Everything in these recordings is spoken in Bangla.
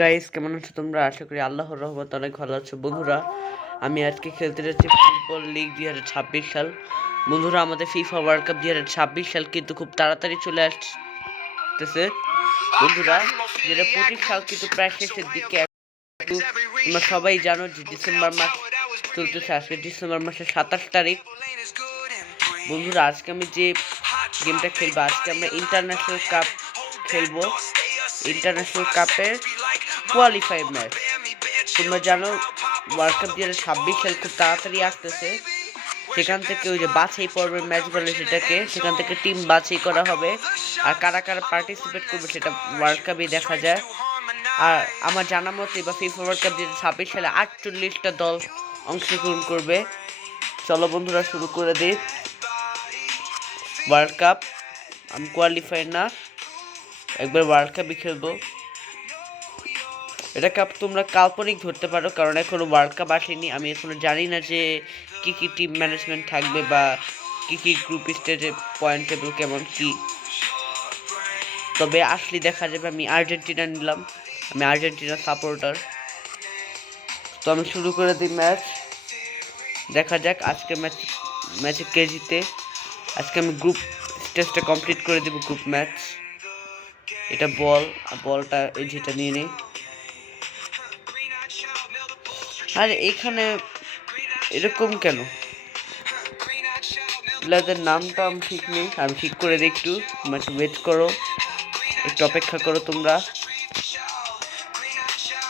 গাইস, কেমন আছো তোমরা? আশা করি আল্লাহর রহমতে অনেক ভালো আছো। বন্ধুরা, আমি আজকে খেলতে যাচ্ছি ফুটবল লিগ 2026 সাল। বন্ধুরা, আমাদের ফিফা ওয়ার্ল্ড কাপ 2026 সাল কিন্তু খুব তাড়াতাড়ি চলে আসতেছে। বন্ধুরা, 2025 সাল কিন্তু প্রায় শেষের দিকে। তোমরা সবাই জানো যে ডিসেম্বর মাস চলতেছে। আজকে ডিসেম্বর মাসের 27 তারিখ। বন্ধুরা, আজকে আমি যে গেমটা খেলবো, আজকে আমরা ইন্টারন্যাশনাল কাপ খেলবো। ইন্টারন্যাশনাল কাপের কোয়ালিফাই ম্যাচ। তোমরা জানো ওয়ার্ল্ড কাপ 2026 সাল খুব তাড়াতাড়ি আসতেছে। সেখান থেকে ওই যে বাছাই পর্বের ম্যাচ বলে সেটাকে, সেখান থেকে টিম বাছাই করা হবে। আর কারা কারা পার্টিসিপেট করবে সেটা ওয়ার্ল্ড কাপে দেখা যায়। আর আমার জানা মতে বা ফিফা ওয়ার্ল্ড কাপ 2026 সালে 48টা দল অংশগ্রহণ করবে। চলো বন্ধুরা, শুরু করে দিই। ওয়ার্ল্ড কাপ আমি কোয়ালিফাই না, একবার ওয়ার্ল্ড কাপই খেলবো। এটা কাপ তোমরা কাল্পনিক ধরতে পারো, কারণ এখনো ওয়ার্ল্ড কাপ আসেনি। আমি এখনো জানি না যে কি কি টিম ম্যানেজমেন্ট থাকবে বা কি কি গ্রুপ স্টেজে পয়েন্ট টেবিল কেমন কি। তবে আসলে দেখা যাবে। আমি আর্জেন্টিনা নিলাম, আমি আর্জেন্টিনার সাপোর্টার। তো আমি শুরু করে দিই ম্যাচ। দেখা যাক আজকে ম্যাচে কে জিতে। আজকে আমি গ্রুপ স্টেজটা কমপ্লিট করে দেবো, গ্রুপ ম্যাচ। এটা বলটা এই যেটা নিয়ে নিই। আর এখানে এরকম কেন? প্লেয়ারদের নামটা আমি ঠিক নেই, আমি ঠিক করে দিই। একটু ওয়েট করো, একটু অপেক্ষা করো তোমরা।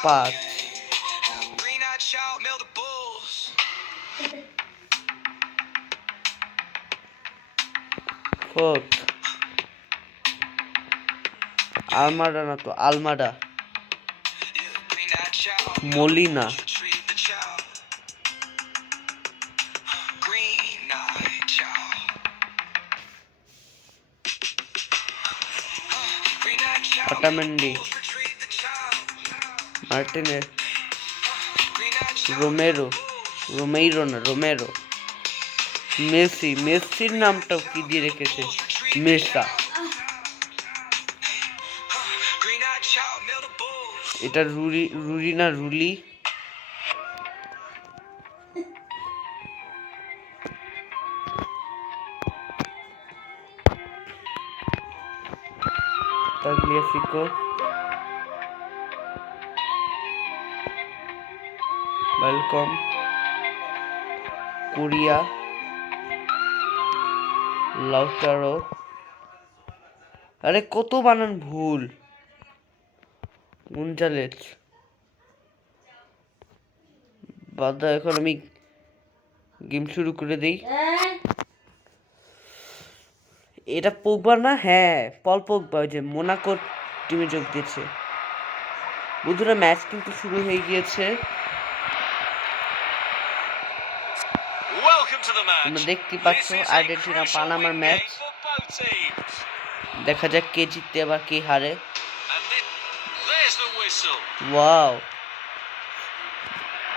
5 4 আলমাডা, না তো Almada, Molina, Otamendi, Martinez, Romero, মেসির নামটাও কি দিয়ে রেখেছে? মেসা। এটা রুরি না রুলি। তাগলিয়াফিকো, ওয়েলকম, কোরিয়া, লাউটারো। আরে কত বানান ভুল। গুঞ্জালেজ বাদা। এখন আমি গেম শুরু করে দিই। এটা পোগবা না? হ্যাঁ, পল পোগবা, ওই যে মোনাকো টিমে যোগ দিয়েছে। বন্ধুরা, ম্যাচ কিন্তু শুরু হয়ে গিয়েছে। তোমরা দেখতে পাচ্ছ আর্জেন্টিনা পানামার ম্যাচ। দেখা যাক কে জিততে আবার কে হারে। ওয়াও,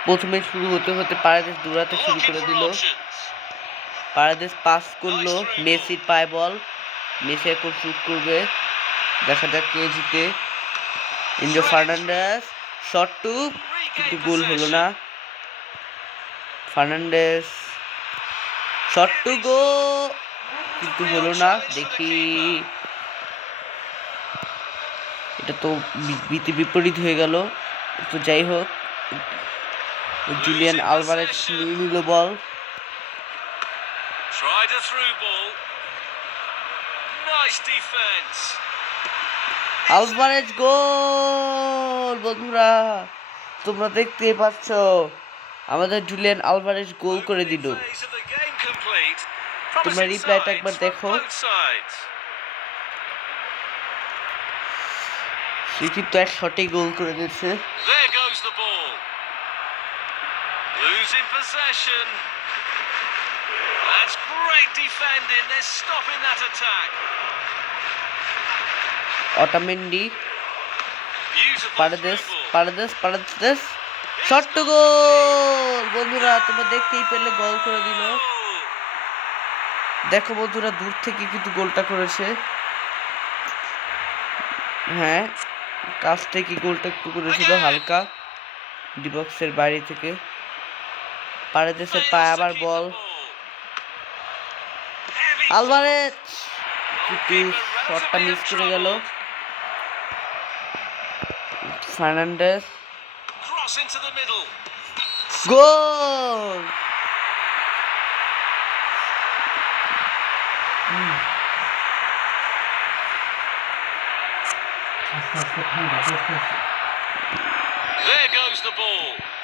প্রথমে শুরু হতে পারাদেস দৌড়াতে শুরু করে দিল। পারাদেস পাস করলো, মেসির পায় বল, মেসি এখন শুট করবে। দেখা যাক কে জিতে। ইনজো ফার্নান্ডেস শট টু, কিন্তু গোল হলো না। ফার্নান্ডেস শট টু গো, কিন্তু হলো না। দেখি, এটা তো বিপরীত হয়ে গেল। তো যাই হোক, জুলিয়ান আলভারেজ নিল বল। আলভারেজ গোল। বন্ধুরা, তোমরা দেখতে পাচ্ছ আমাদের জুলিয়ান আলভারেজ গোল করে দিল। তোমরা রিপ্লাইটা একবার দেখো। সে কিন্তু এক শটে গোল করে দিচ্ছে। অটামেন্ডি, পারাদেস শট টু গোল। বন্ধুরা, তোমরা দেখতেই পেলে গোল করে দিল। দেখো বন্ধুরা, দূর থেকে কিন্তু গোলটা করেছে। হ্যাঁ, কাছ থেকে গোলটা একটু করেছিল হালকা ডিবক্সের বাইরে থেকে। পারেদেসের পায়ে আবার বল, আলভারেজ কিন্তু শটটা মিস করে গেল। ফার্নান্ডেস, গোল!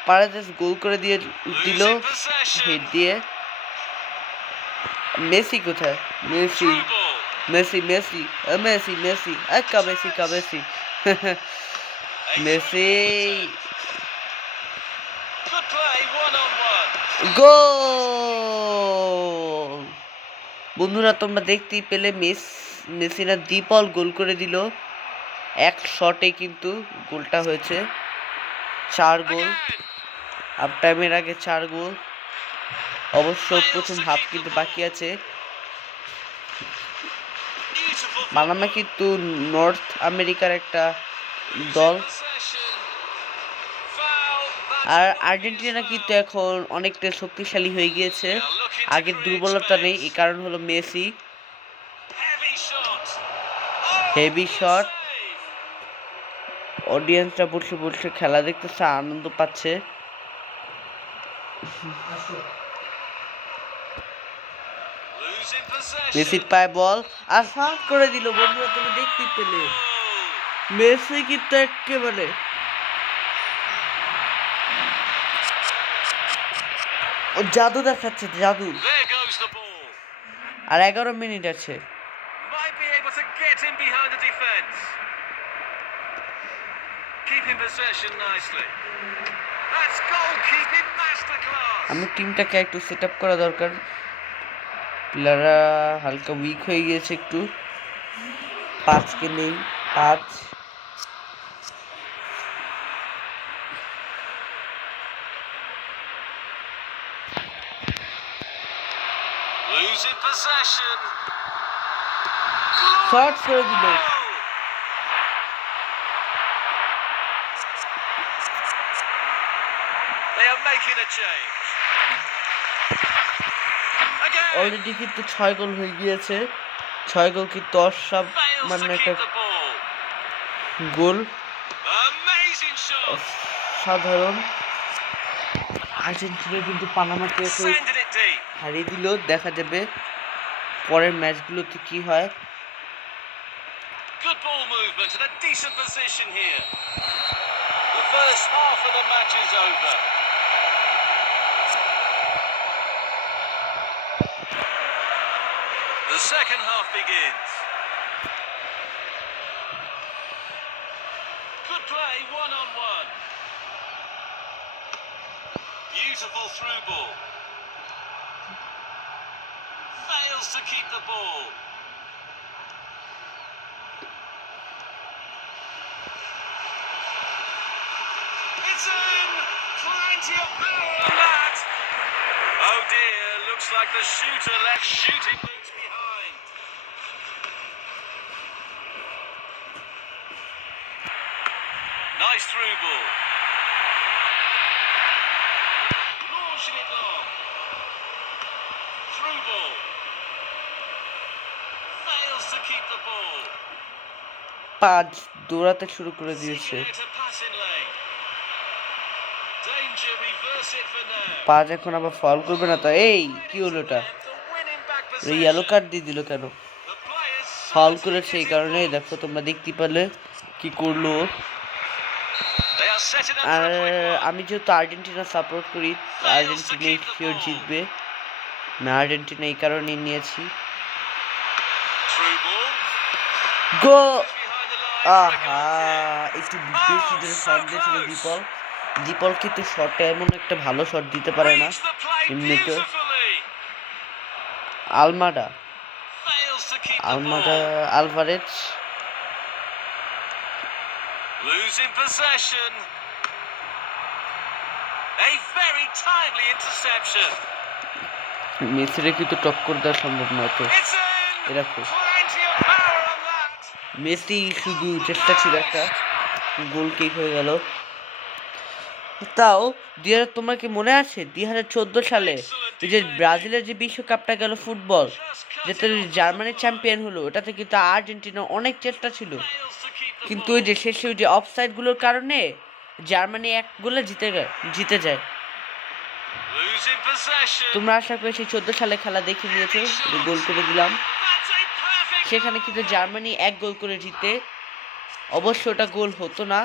পারেদেস গোল করে দিয়ে দিল হেড দিয়ে। মেসি কোথায়? Messi Messi Messi Messi Messi কাবেসি কাবেসি মেসি, গোল! বন্ধুরা তোমরা দেখতেই পেলে মেসিরা দ্বিপল গোল করে দিল। এক শটে কিন্তু গোলটা হয়েছে। 4 গোল, হাফ টাইমের আগে 4 গোল। অবশ্য প্রথম হাফ কিন্তু বাকি আছে। পানামা কিন্তু নর্থ আমেরিকার একটা দল, আর আর্জেন্টিনা কিন্তু এখন অনেকটা শক্তিশালী হয়ে গিয়েছে। আগের দুর্বলতা নেই, এই কারণ হলো মেসি। হেভি শট, অডিয়েন্সরা বসে বসে খেলা দেখতেছে, আনন্দ পাচ্ছে। মেসির পায়ে বল আর ফাউল করে দিল। বন্ধুরা তুমি দেখতেই পেলে মেসি কিন্তু একেবারে জাদু দেখাচ্ছে, জাদু। আর 11 মিনিট আছে। আমি টিমটাকে একটু সেট আপ করা দরকার। প্লেয়াররা হালকা উইক হয়ে গিয়েছে একটু। 5কে নেই, 5। শট করে দিল। অলরেডি কিন্তু 6 গোল হয়ে গিয়েছে। 6 গোল কিন্তু অসামান্য একটা গোল, সাধারণ। আর্জেন্টিনা কিন্তু পানামাকে হারিয়ে দিল। দেখা যাবে পরের ম্যাচগুলোতে কি হয়। Good ball movement and a decent position here. The first half of the match is over. The second half begins. Good play, one-on-one. Beautiful through ball. Fails to keep the ball. It's in! Plenty of power on that! Oh dear, looks like the shooter left shooting boots behind. Nice through ball. Launching it long. Through ball. Fails to keep the ball. পাঁচ দৌড়াতে শুরু করে দিয়েছে। পাঁচ এখন আবার ফাউল করবে না তো? এই কি হলো এটা? ইয়েলো কার্ড দিয়ে দিল কেন? ফাউল করেছে এই কারণে। দেখো তোমরা দেখতে পেলে কি করলো। আর আমি যেহেতু আর্জেন্টিনা সাপোর্ট করি, আর্জেন্টিনা শিওর জিতবে। আমি আর্জেন্টিনা এই কারণেই নিয়েছি। গো! আহা, একটু বেশি জোরে শট দিয়েছিল দ্বিপল। দ্বিপল কিন্তু শটে এমন একটা ভালো শট দিতে পারে না এমনিতে। Alvarez losing possession. A very timely interception. মেসিরে কিন্তু টক্কর দেওয়া সম্ভব নয় তো। এরকম মেসি শুধু চেষ্টা ছিল একটা গোল কিক হয়ে গেল। তাও তোমার কি মনে আছে 2014 সালে এই যে ব্রাজিলের যে বিশ্বকাপটা গেল ফুটবল, যেটা জার্মানি চ্যাম্পিয়ন হলো, ওটাতে কিন্তু আর্জেন্টিনা অনেক চেষ্টা ছিল, কিন্তু ওই যে শেষে ওই যে অফসাইড গুলোর কারণে জার্মানি 1 গোলে জিতে যায়। তোমরা আশা করি সেই 14 সালে খেলা দেখে নিয়েছো, গোল করে দিলাম। সেখানে কিন্তু জার্মানি 1 গোল করে জিতে। অবশ্য ওটা গোল হতো না,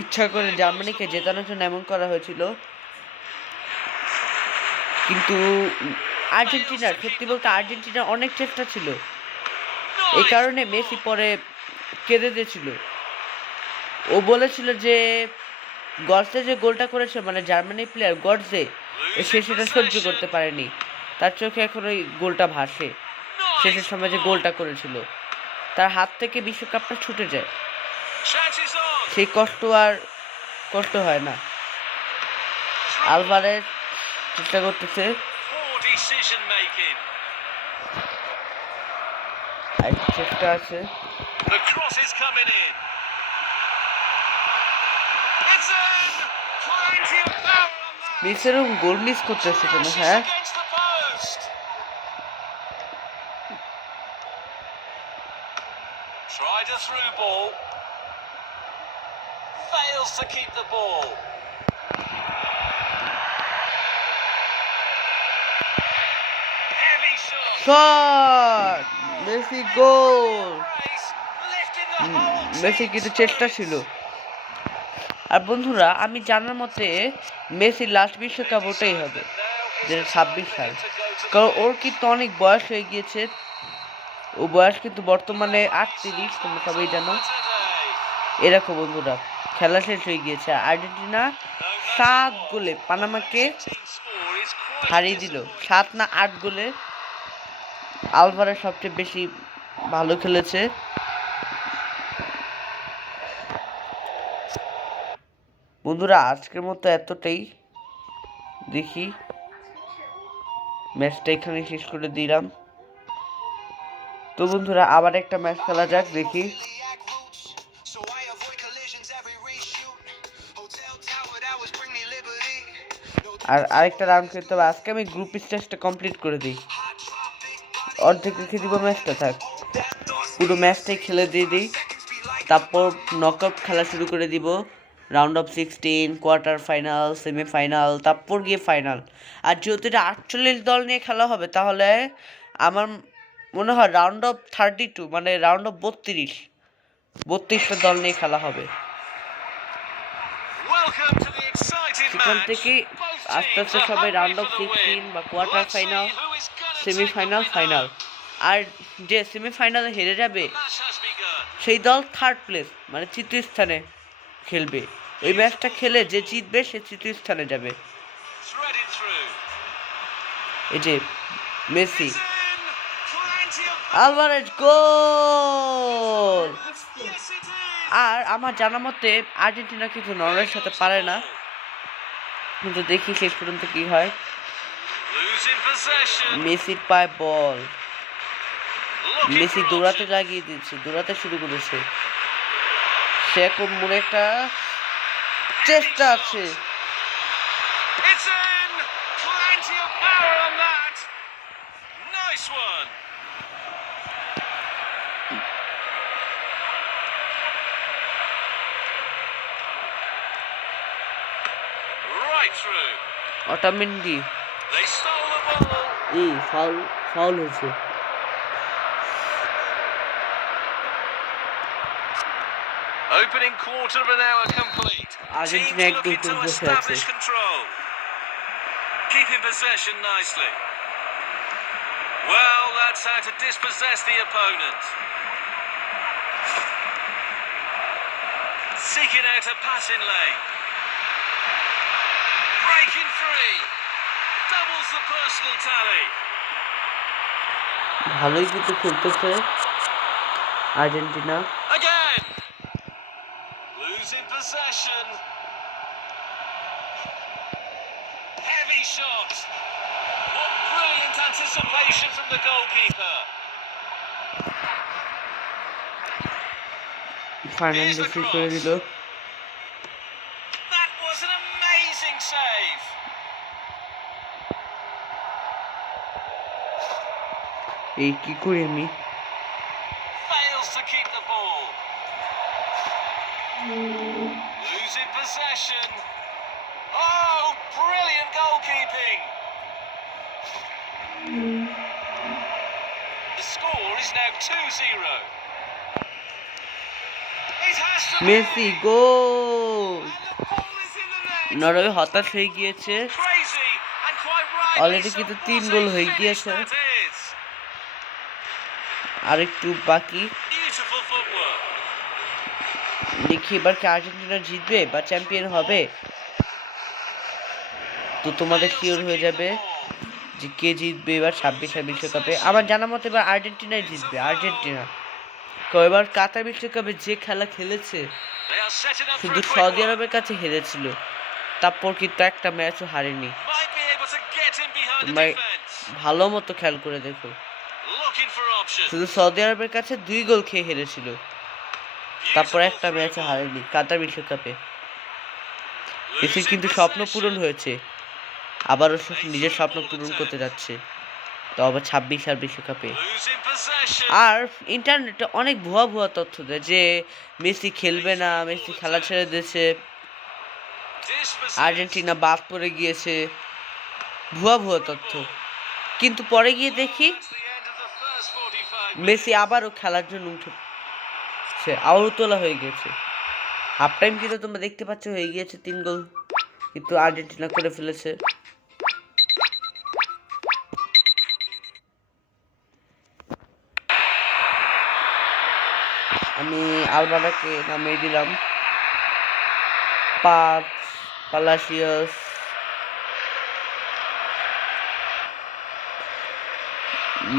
ইচ্ছা করে জার্মানিকে জেতানোর জন্য এমন করা হয়েছিল। কিন্তু আর্জেন্টিনার, সত্যি বলতে আর্জেন্টিনার অনেক চেষ্টা ছিল, এই কারণে মেসি পরে কেঁদে দিয়েছিল। ও বলেছিল যে গডসে যে গোলটা করেছে, মানে জার্মানি প্লেয়ার গডসে, সে সেটা সহ্য করতে পারেনি, তার চোখে এখন ওই গোলটা ভাসে। শেষের সময় যে গোলটা করেছিল, তার হাত থেকে বিশ্বকাপটা ছুটে যায়, সেই কষ্ট হয় না। আলভারেজ চেষ্টা করতেছে, চেষ্টা আছে। মেসির গোল মিস করতেছে কেন? হ্যাঁ, tried a through ball, fails to keep the ball. Heavy shot. Messi goal. Messi কিন্তু চেষ্টা ছিল। আর বন্ধুরা, আমি জানার মতে মেসির লাস্ট বিশ্বকাপ ওটাই হবে, যে 26 সাল, কারণ ওর কিন্তু অনেক বয়স হয়ে গিয়েছে। ও বয়স কিন্তু বর্তমানে 38, তোমরা সবাই জানো। এরকম বন্ধুরা, খেলা শেষ হয়ে গিয়েছে। আর্জেন্টিনা 7 গোলে পানামাকে হারিয়ে দিল, 7 না 8 গোলে। আলভারেজ সবচেয়ে বেশি ভালো খেলেছে। বন্ধুরা, আজকের মতো এতটাই। দেখি ম্যাচটা এখানে শেষ করে দিলাম। তো বন্ধুরা, আবার একটা ম্যাচ খেলা যাক, দেখি। আর আরেকটা রাউন্ড খেলতে হবে। আজকে আমি গ্রুপ স্টেজটা কমপ্লিট করে দিই, অর্ধেক রেখে দিব ম্যাচটা, থাক পুরো ম্যাচটাই খেলে দিয়ে দিই। তারপর নকআউট খেলা শুরু করে দিব, round of 16, quarter final, semifinal, তারপর গিয়ে ফাইনাল। আর যেহেতু এটা 48 দল নিয়ে খেলা হবে, তাহলে আমার মনে হয় রাউন্ড অফ 32, মানে রাউন্ড অফ 32টা দল নিয়ে খেলা হবে। সেখান থেকে আস্তে আস্তে সবাই রাউন্ড অফ 16 বা কোয়ার্টার ফাইনাল, সেমিফাইনাল, ফাইনাল। আর যে সেমিফাইনালে হেরে যাবে সেই দল 3rd প্লেস, মানে 3য় স্থানে খেলবে। ওই ম্যাচটা খেলে যে জিতবে সে 3য় স্থানে যাবে। এই যে মেসি, আলভারেজ গোল। আর আমার জানা মতে আর্জেন্টিনা কিন্তু নরওয়ের সাথে পারে না, কিন্তু দেখি শেষ পর্যন্ত কি হয়। মেসির পায়ে বল, মেসি দৌড়াতে লাগিয়ে দিচ্ছে, দৌড়াতে শুরু করেছে। সে এখন মনে একটা চেষ্টা আছে। অটামেন্ডি ফাউল হয়েছে। Opening quarter of an hour complete. Argentina looking to establish control. Keeping possession nicely. Well, that's how to dispossess the opponent. Seeking out a passing lane. Breaking free. Doubles the personal tally. ভালোই কিন্তু খেলতেছে Argentina. Again. Losing possession. Heavy shot. What brilliant anticipation from the goalkeeper. Fernandes free করে দিল। That was an amazing save. এই কি করি আমি? Fails to keep the ball. Losing possession. Oh, brilliant goalkeeping. The score is now 2-0. It has to be. Messi goal! And the ball is in the net. Norway হতাশ হয়ে গিয়েছে। Crazy and quite rightly Already so. কিন্তু What 3 a গোল হয়ে finish গিয়েছে। that is. আর একটু বাকি। Beautiful footwork. দেখি এবার কি আর্জেন্টিনা জিতবে বা চ্যাম্পিয়ন হবে, তো তোমাদের শিওর হয়ে যাবে যে কে জিতবে এবার 26 বিশ্বকাপে। আমার জানা মতে এবার আর্জেন্টিনাই জিতবে, আর্জেন্টিনা। এবার কাতার বিশ্বকাপে যে খেলা খেলেছে They are setting up for শুধু a quick সৌদি one. আরবের কাছে হেরেছিল, তারপর কিন্তু একটা ম্যাচও হারেনি। Might be able to get in behind the তোমরা defense. ভালো মতো খেয়াল করে দেখো, Looking for options. শুধু সৌদি আরবের কাছে 2 গোল খেয়ে হেরেছিল, তারপর একটা ম্যাচও হারেনি কাতার বিশ্বকাপে। মেসির কিন্তু স্বপ্ন পূরণ হয়েছে, আবারও নিজের স্বপ্ন পূরণ করতে যাচ্ছে, তো আবার 26 বিশ্বকাপে। Losing possession. আর ইন্টারনেটে অনেক ভুয়া ভুয়া তথ্য দেয় যে মেসি খেলবে না, মেসি খেলা ছেড়ে দিয়েছে, Dispossessed. আর্জেন্টিনা বাদ পড়ে গিয়েছে, ভুয়া ভুয়া তথ্য। কিন্তু পরে গিয়ে দেখি That's the end of the first 45 Messi আবারও খেলার জন্য উঠেছে, আবারও তোলা হয়ে গেছে। হাফ টাইম কিন্তু তোমরা দেখতে পাচ্ছ হয়ে গিয়েছে 3 গোল, কিন্তু আর্জেন্টিনা করে ফেলেছে। আমি আলবারাকে নামিয়ে দিলাম, পালাসিয়াস,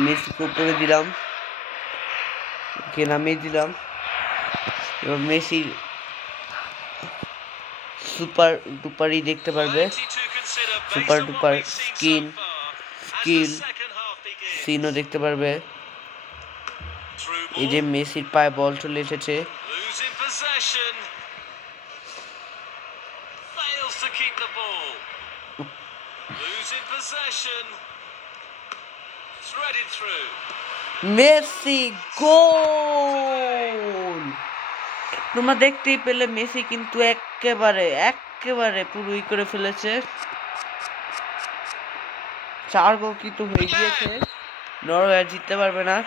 মেসিকে উপরে দিলাম, কে নামিয়ে দিলাম। এবার মেসির সুপার ডুপারই দেখতে পারবে, 30 to consider based super on what duper we've seen so skin, far as the skill, second half begins. সিনও দেখতে পারবে। Through এই যে ball. মেসির পায়ে বল চলে এসেছে, Losing possession. Fails to keep the ball. Losing possession. Threaded through. Messi গোল! তোমরা দেখতেই পেলে মেসি কিন্তু একেবারে পুরোই করে ফেলেছে। 4 গোল কিন্তু হয়ে গিয়েছে, নরওয়ে আর জিততে পারবে না।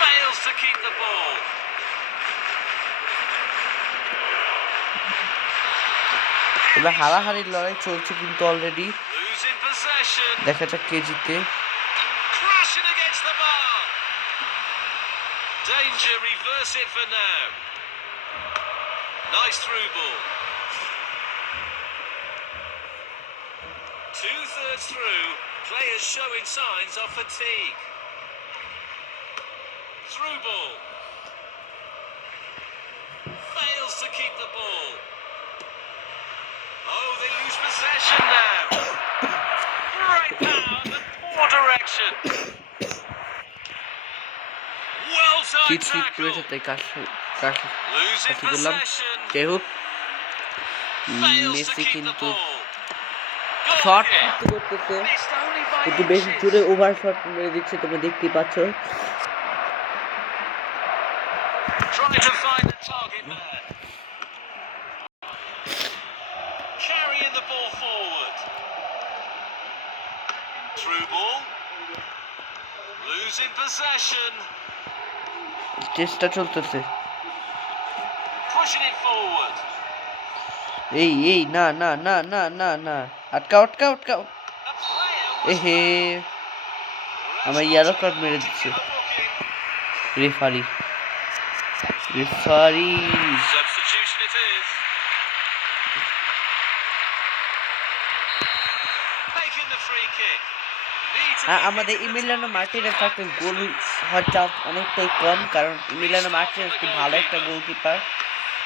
Fails to keep the ball. এবার হারাহারির লড়াই চলছে কিন্তু অলরেডি, Losing possession. দেখা যাক কে জিতে। Crashing against the bar. Danger, reverse it for now. Nice through ball. 2/3 through, players showing signs of fatigue. Through ball. Fails to keep the ball. Oh, they lose possession now. Great power, but poor direction. Well hit timed hit tackle. করেছে তাই কাছে Losing দিলাম। possession. যাই হোক, Fails to Messi keep the কিন্তু ball. Shot Goal kick. করতেছে, Missed only by কিন্তু বেশি inches. জোরে ওভার শট মেরে দিচ্ছে, তোমরা দেখতেই পাচ্ছ। Trying to find the target man. Carrying the ball forward. Through ball. Losing possession. চেষ্টা চলতেছে, Pushing it forward. এই না না না না না না, আটকাও। A player was এহে, আমার ইয়ারো কার্ড মেরে দিচ্ছে referee. Substitution it is. Making the free kick. Need to be আমাদের hit Emiliano the Martinez target. থাকতে গোল হওয়ার চান্স অনেকটাই কম, কারণ ইমিলিয়ানো মার্টিনেজ খুব ভালো একটা গোলকিপার।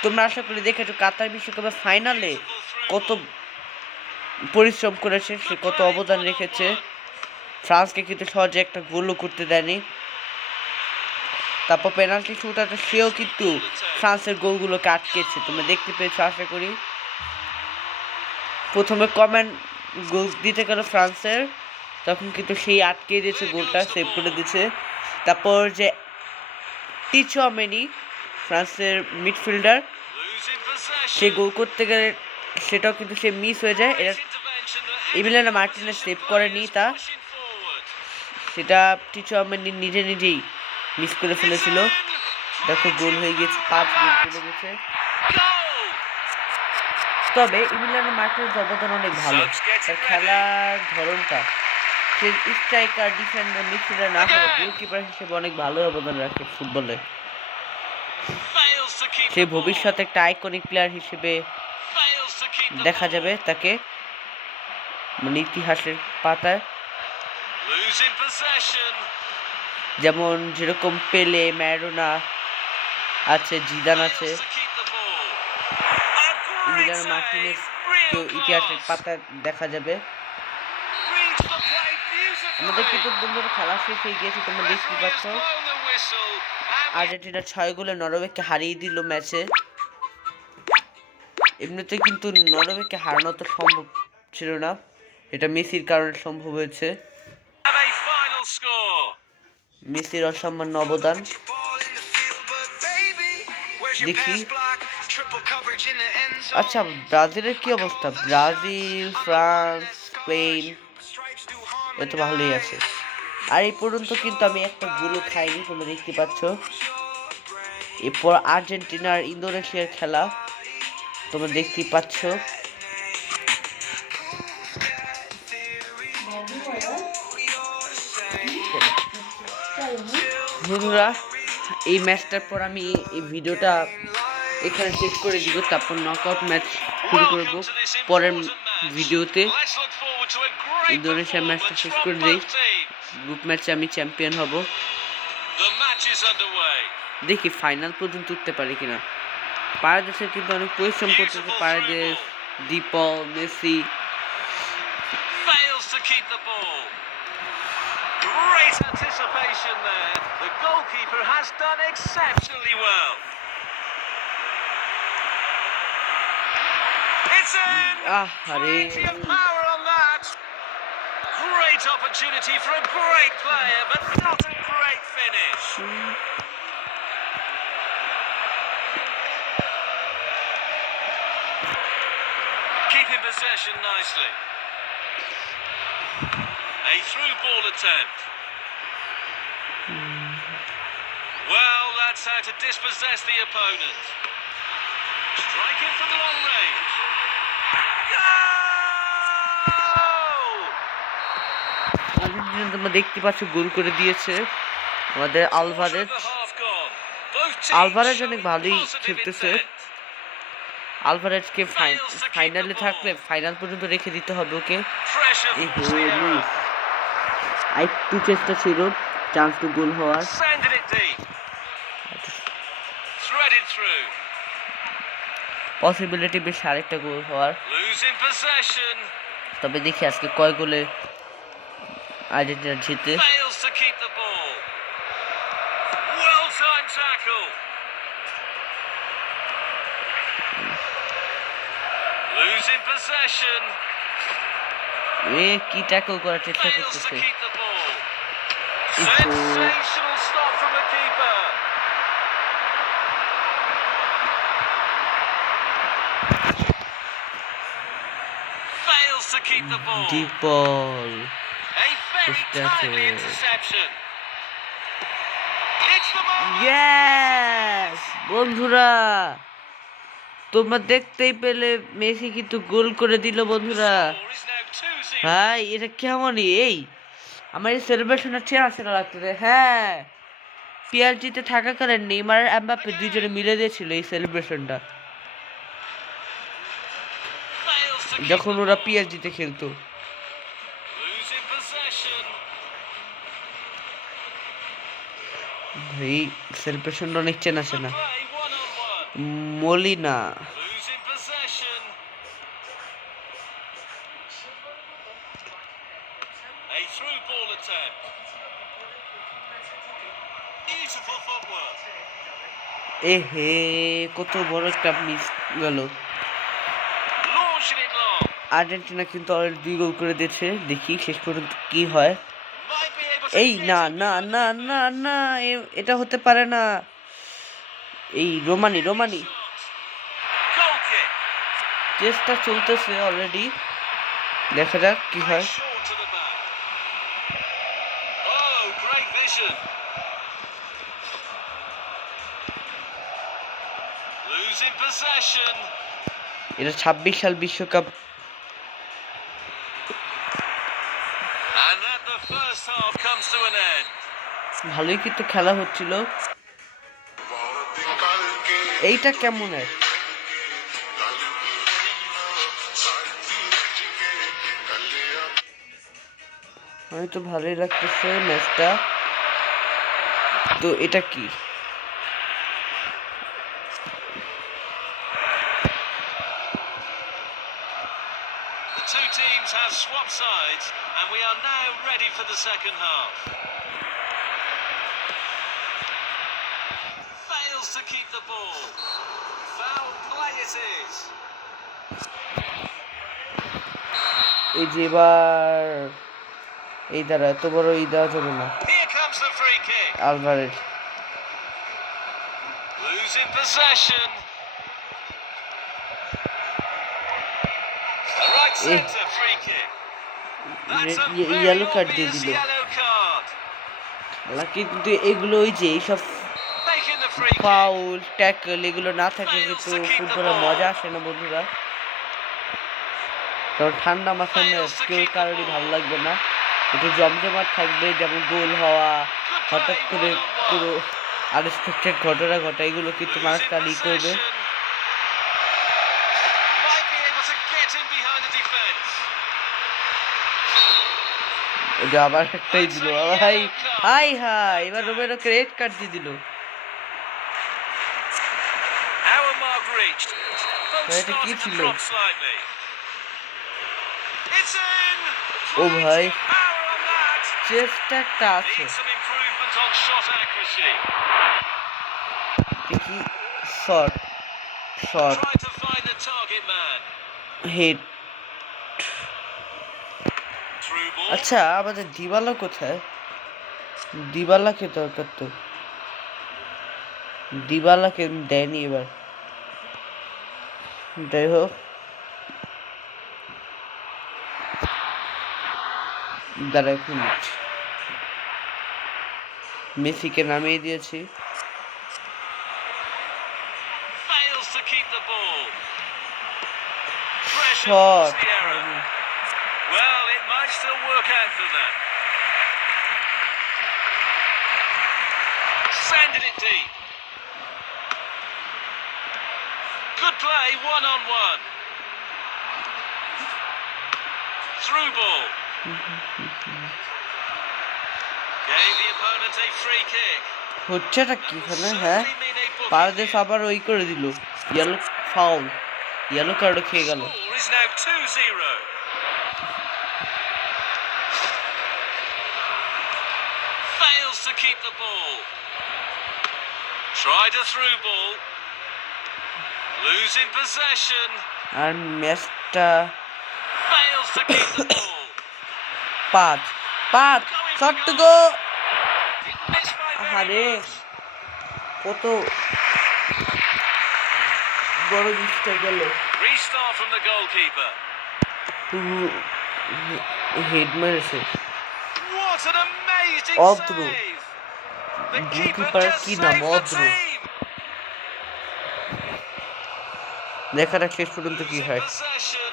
তোমরা আশা করি দেখেছো কাতার বিশ্বকাপের ফাইনালে কত পরিশ্রম করেছে, সে কত অবদান রেখেছে, ফ্রান্সকে কিন্তু সহজে একটা গোলও করতে দেয়নি। তারপর পেনাল্টি শুটারটা সেও কিন্তু ফ্রান্সের গোলগুলোকে আটকেছে, তোমরা দেখতে পেয়েছো আশা করি। প্রথমে কমেন্ট গোল দিতে গেল ফ্রান্সের, তখন কিন্তু সেই আটকে দিয়েছে, গোলটা সেভ করে দিয়েছে। তারপর যে টিচমেনি ফ্রান্সের মিডফিল্ডার, সে গোল করতে গেলে সেটাও কিন্তু সে মিস হয়ে যায়। এটা এমিলিয়ানো মার্টিনেজ সেভ করেনি, সেটা টিচমেনি নিজেই মিস করে ফেলেছিল। দেখো গোল হয়ে গেছে, 5 গোল চলে গেছে। তবে এমিলিয়ানো মার্টিনেজ অবদান অনেক ভালো, তার খেলার ধরনটা, সে স্ট্রাইকার, ডিফেন্ডার, মিডফিল্ডার না হলে গোলকিপার হিসেবে অনেক ভালো অবদান রাখে ফুটবলে। সে ভবিষ্যতে একটা আইকনিক প্লেয়ার হিসেবে দেখা যাবে তাকে, মানে ইতিহাসের পাতায়, যেমন যেরকম পেলে, ম্যারাডোনা আছে, জিদান আছে, এমিলিয়ানো মার্টিনেজ কেউ ইতিহাসের পাতায় দেখা যাবে। আমাদের কিন্তু বন্ধুরা খেলা শেষ হয়ে গিয়েছে, তোমরা দেখতে পাচ্ছ। আর্জেন্টিনা 6 গোলে নরওয়েকে হারিয়ে দিল ম্যাচে। এমনিতে কিন্তু নরওয়েকে হারানো তো সম্ভব ছিল না, এটা মেসির কারণে সম্ভব হয়েছে। মেসির অসামান্য অবদান। দেখি আচ্ছা ব্রাজিলের কি অবস্থা? ব্রাজিল, ফ্রান্স, স্পেন এত ভালোই আছে। আর এই পর্যন্ত কিন্তু আমি একটা গোলও খাইনি, তোমরা দেখতে পাচ্ছ। এরপর আর্জেন্টিনার ইন্দোনেশিয়ার খেলা, তোমরা দেখতে পাচ্ছ। বন্ধুরা এই ম্যাচটার পর আমি এই ভিডিওটা এখানে শেষ করে দিব, তারপর নকআউট ম্যাচ শুরু করব পরের ভিডিওতে। ইন্দোনেশিয়ার ম্যাচটা শেষ করে দিই, গ্রুপ ম্যাচে আমি চ্যাম্পিয়ন হব। দেখি ফাইনাল পর্যন্ত উঠতে পারি কিনা। পারদেশের কিন্তু অনেক পরিশ্রম করতেছে, Paredes, De Paul, Messi. Great anticipation there. The goalkeeper has done exceptionally well. It's in! Plenty of power on that. Great opportunity for a great player, but not a great finish. Keeping possession nicely. A through ball attempt. Well, that's how to dispossess the opponent. Striking from long range. Argentina তোমরা দেখতে পাচ্ছ গোল করে দিয়েছে আমাদের আলভারেজ। আলভারেজ অনেক ভালোই খেলতেছে। আলভারেজকে ফাইনালে থাকলে ফাইনাল পর্যন্ত রেখে দিতে হবে ওকে। একটু চেষ্টা ছিল চান্স টু গোল হওয়ার। পসিবিলিটি বেশ আরেকটা গোল হওয়ার। তবে দেখি আজকে কয় গোলে আর্জেন্টিনা জিতে। কি ট্যাকল করার চেষ্টা করতেছে। ডিপল বন্ধুরা তোমরা দেখতেই পেলে মেসি কিন্তু গোল করে দিল বন্ধুরা। ভাই এটা কেমনই, এই আমার এই সেলিব্রেশনটা চেনা লাগতেছে। হ্যাঁ, পিএসজিতে থাকাকালীন নেইমার আর এমবাপ্পে দুইজনে মিলে দিয়েছিল এই সেলিব্রেশনটা, যখন ওরা পিএসজিতে খেলতো। এই সেলিব্রেশনটা অনেক চেনা Malina. A through ball attempt. Beautiful footwork. এ হে, কত বড় একটা মিস গেল। Launching it long. আর্জেন্টিনা কিন্তু অলরেডি 2 গোল করে দিয়েছে, দেখি শেষ পর্যন্ত কি হয়। Might be able to এই get না it না behind না the না defense. না, এটা হতে পারে না। এই রোমানি রোমানি Shot. Goal kick. চেষ্টা চলতেছে অলরেডি, দেখা যাক কি Played হয়। short to the back. Oh, great vision. Losing possession. এটা 26 সাল বিশ্বকাপ। And that the first half comes to an end. ভালোই কিন্তু খেলা হচ্ছিল। এইটা কেমন? আমি তো ভালোই লাগতেছে ম্যাচটা। তো এটা কি? The two teams have swapped sides, and we are now ready for the second half. Fails to keep the ball. Foul play it is. এই যে এবার এই দ্বারা এত বড় এই দেওয়া যাবে না। Here comes the free kick. Alvarez Losing possession. The right centre free kick. That's a very yellow card দিয়ে obvious দিল। yellow card. কিন্তু এগুলো ওই যে এইসব Making the free kick. Foul tackle এগুলো না থাকলে কিন্তু ফুটবলের মজা আসে না বন্ধুরা। কারণ ঠান্ডা মাথায় ম্যাচ কেউ কারোরই ভালো লাগবে না, একটু জমজমাট থাকবে, যেমন গোল হওয়া, হঠাৎ করে পুরো আনএক্সপেক্টেড ঘটনা ঘটা, এগুলো কিন্তু মানুষ তারই করবে। Might be able to get in behind the defence. ওই যে আবার একটাই দিল, ভাই হাই হাই, এবার রোমেরোকে রেড কার্ড দিয়ে দিল। Hour mark reached. Both এটা কি started to ছিল? drop slightly. It's in. ও ভাই, Plenty of power on that. চেষ্টা একটা আছে, Needs some improvement on shot accuracy. দেখি shot shot Try to find the target man. Head. Through ball. আচ্ছা, আমাদের দিবালা কোথায়? দিবালাকে দরকার তো, দিবালাকে দেয়নি এবার। যাই হোক, দাঁড়া এক মিনিট, মেসিকে নামিয়ে দিয়েছি। Fails to keep the ball. Pressure shot, forced the error. Well, it might still work out for them. Sending it deep. Good play, one-on-one. Through ball. Gave the opponent a free kick. হচ্ছেটা কি এখানে? হ্যাঁ, Certainly mean a booking Pardes here. আবার ওই করে দিল, ইয়েলো ফাউল, ইয়েলো কার্ডও খেয়ে গেল। Score is now 2-0. Fails to keep the ball. Tried a through ball. Losing possession. আর ম্যাচটা Fails to keep the ball. পাঁচ শট গো। Missed by আরে very much. কত বড় জিনিসটা গেল। Restart from the goalkeeper. Head মেরেছে। What an amazing Odro. save. The keeper goalkeeper just কি saved নাম? the অদ্র। team. দেখা যাক শেষ পর্যন্ত কি হয়। Possession.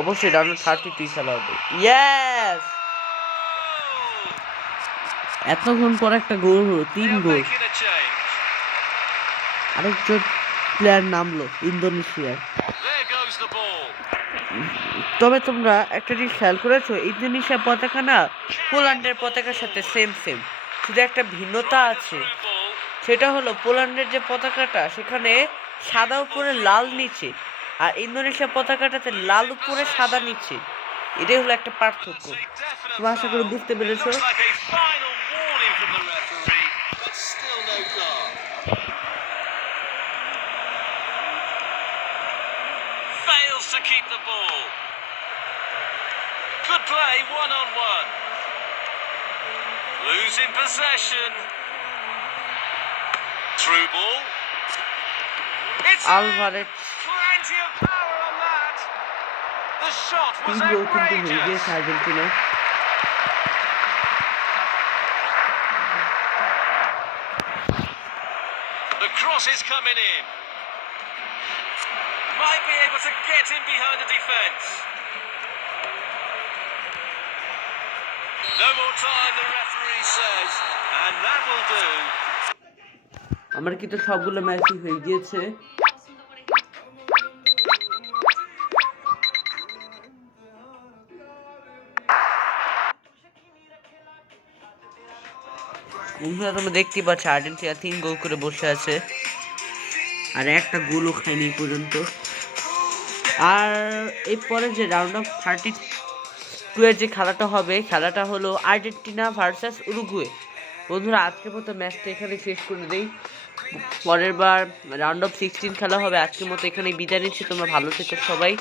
অবশ্যই রাউন্ড 32 খেলা হবে। ইয়েস, এতক্ষণ পর একটা গোল হলো, 3 They're goal. making a change. আরেকজন প্লেয়ার নামলো ইন্দোনেশিয়ার। There goes the ball. তবে তোমরা একটা জিনিস খেয়াল করেছো, ইন্দোনেশিয়ার পতাকা না পোল্যান্ডের পতাকার সাথে সেম, শুধু একটা ভিন্নতা আছে। Through ball. সেটা হলো পোল্যান্ডের যে পতাকাটা সেখানে সাদা উপরে লাল নিচে, আর ইন্দোনেশিয়ার পতাকাটাতে লাল উপরে সাদা নিচে। এটাই হলো একটা পার্থক্য। That's a definite তুমি আশা করি foul. বুঝতে It পেরেছো। looks like a final warning from the referee, but still no goal. struggles to keep the ball. Good play, one-on-one. Losing possession. Through ball. It's in. Alvarez Plenty of power on that. The shot was 3 গোল কিন্তু হয়ে outrageous. গিয়েছে Argentina. The cross is coming in. Might be able to get in behind the defence. No more time, the referee says, and that will do. আমার কিন্তু সবগুলো ম্যাচই হয়ে গিয়েছে। বন্ধুরা তোমরা দেখতেই পাচ্ছ আর্জেন্টিনা 3 গোল করে বসে আছে, আর একটা গোলও খায়নি এই পর্যন্ত। আর এরপরে যে রাউন্ড অফ 32 এর যে খেলাটা হবে, খেলাটা হলো আর্জেন্টিনা ভার্সাস উরুগুয়ে। বন্ধুরা আজকের মতো ম্যাচটা এখানে শেষ করে দেই, পরের বার রাউন্ড অফ 16 খেলা হবে। আজকের মতো এখানে বিদায় নিচ্ছি, তোমরা ভালো থেকো সবাই।